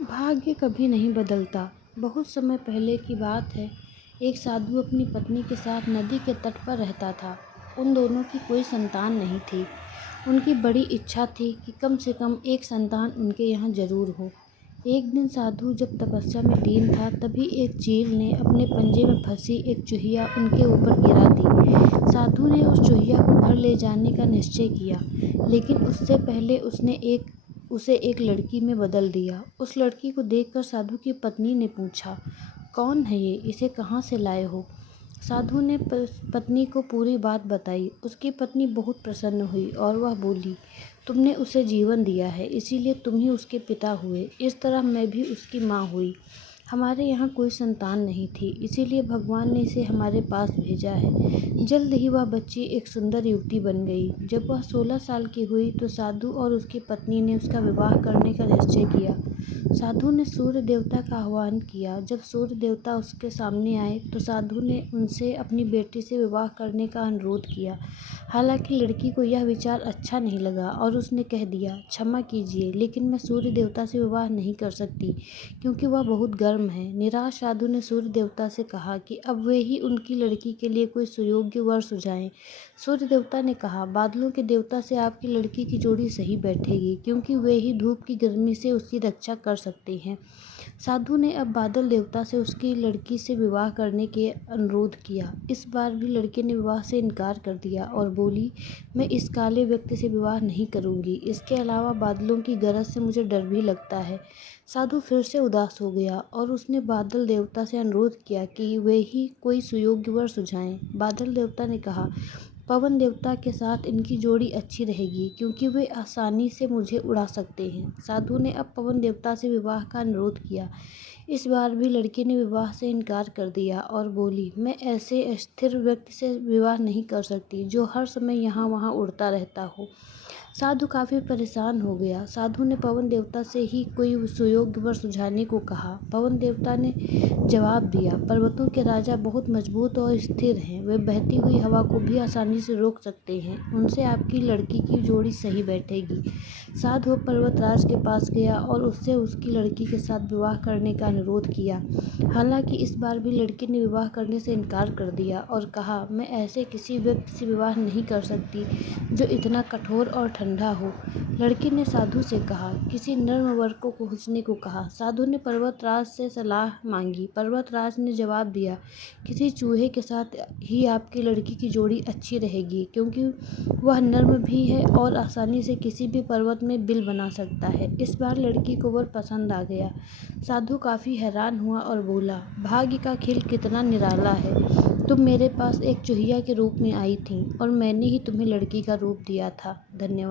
भाग्य कभी नहीं बदलता। बहुत समय पहले की बात है। एक साधु अपनी पत्नी के साथ नदी के तट पर रहता था। उन दोनों की कोई संतान नहीं थी। उनकी बड़ी इच्छा थी कि कम से कम एक संतान उनके यहाँ जरूर हो। एक दिन साधु जब तपस्या में लीन था, तभी एक चील ने अपने पंजे में फंसी एक चूहिया उनके ऊपर गिरा दी। साधु ने उस चूहिया को घर ले जाने का निश्चय किया, लेकिन उससे पहले उसने उसे एक लड़की में बदल दिया। उस लड़की को देखकर साधु की पत्नी ने पूछा, कौन है ये, इसे कहाँ से लाए हो? साधु ने पत्नी को पूरी बात बताई। उसकी पत्नी बहुत प्रसन्न हुई और वह बोली, तुमने उसे जीवन दिया है, इसीलिए तुम ही उसके पिता हुए। इस तरह मैं भी उसकी माँ हुई। हमारे यहाँ कोई संतान नहीं थी, इसीलिए भगवान ने इसे हमारे पास भेजा है। जल्द ही वह बच्ची एक सुंदर युवती बन गई। जब वह 16 साल की हुई तो साधु और उसकी पत्नी ने उसका विवाह करने का निश्चय किया। साधु ने सूर्य देवता का आह्वान किया। जब सूर्य देवता उसके सामने आए तो साधु ने उनसे अपनी बेटी से विवाह करने का अनुरोध किया। हालांकि लड़की को यह विचार अच्छा नहीं लगा और उसने कह दिया, क्षमा कीजिए, लेकिन मैं सूर्य देवता से विवाह नहीं कर सकती, क्योंकि वह बहुत गर्म है। निराश साधु ने सूर्य देवता से कहा कि अब वे ही उनकी लड़की के लिए कोई सुयोग्य वर सुझाएं। सूर्य देवता ने कहा, बादलों के देवता से आपकी लड़की की जोड़ी सही बैठेगी, क्योंकि वे ही धूप की गर्मी से उसकी रक्षा कर सकते हैं। साधु ने अब बादल देवता से उसकी लड़की से विवाह करने के अनुरोध किया। इस बार भी लड़की ने विवाह से इनकार कर दिया और बोली, मैं इस काले व्यक्ति से विवाह नहीं करूंगी। इसके अलावा बादलों की गरज से मुझे डर भी लगता है। साधु फिर से उदास हो गया और उसने बादल देवता से अनुरोध किया कि वे ही कोई सुयोग्य वर सुझाएं। बादल देवता ने कहा, पवन देवता के साथ इनकी जोड़ी अच्छी रहेगी, क्योंकि वे आसानी से मुझे उड़ा सकते हैं। साधु ने अब पवन देवता से विवाह का अनुरोध किया। इस बार भी लड़की ने विवाह से इनकार कर दिया और बोली, मैं ऐसे अस्थिर व्यक्ति से विवाह नहीं कर सकती जो हर समय यहाँ वहाँ उड़ता रहता हो। साधु काफ़ी परेशान हो गया। साधु ने पवन देवता से ही कोई सुयोग्य वर सुझाने को कहा। पवन देवता ने जवाब दिया, पर्वतों के राजा बहुत मजबूत और स्थिर हैं। वे बहती हुई हवा को भी आसानी से रोक सकते हैं। उनसे आपकी लड़की की जोड़ी सही बैठेगी। साधु पर्वतराज के पास गया और उससे उसकी लड़की के साथ विवाह करने का अनुरोध किया। हालांकि इस बार भी लड़की ने विवाह करने से इनकार कर दिया और कहा, मैं ऐसे किसी व्यक्ति से विवाह नहीं कर सकती जो इतना कठोर और ठंडा हो। लड़की ने साधु से कहा, किसी नर्म वर को खोजने को कहा। साधु ने पर्वतराज से सलाह मांगी। पर्वतराज ने जवाब दिया, किसी चूहे के साथ ही आपकी लड़की की जोड़ी अच्छी रहेगी, क्योंकि वह नर्म भी है और आसानी से किसी भी पर्वत में बिल बना सकता है। इस बार लड़की को वर पसंद आ गया। साधु काफ़ी हैरान हुआ और बोला, भाग्य का खेल कितना निराला है। तुम मेरे पास एक चूहिया के रूप में आई थी और मैंने ही तुम्हें लड़की का रूप दिया था। धन्यवाद।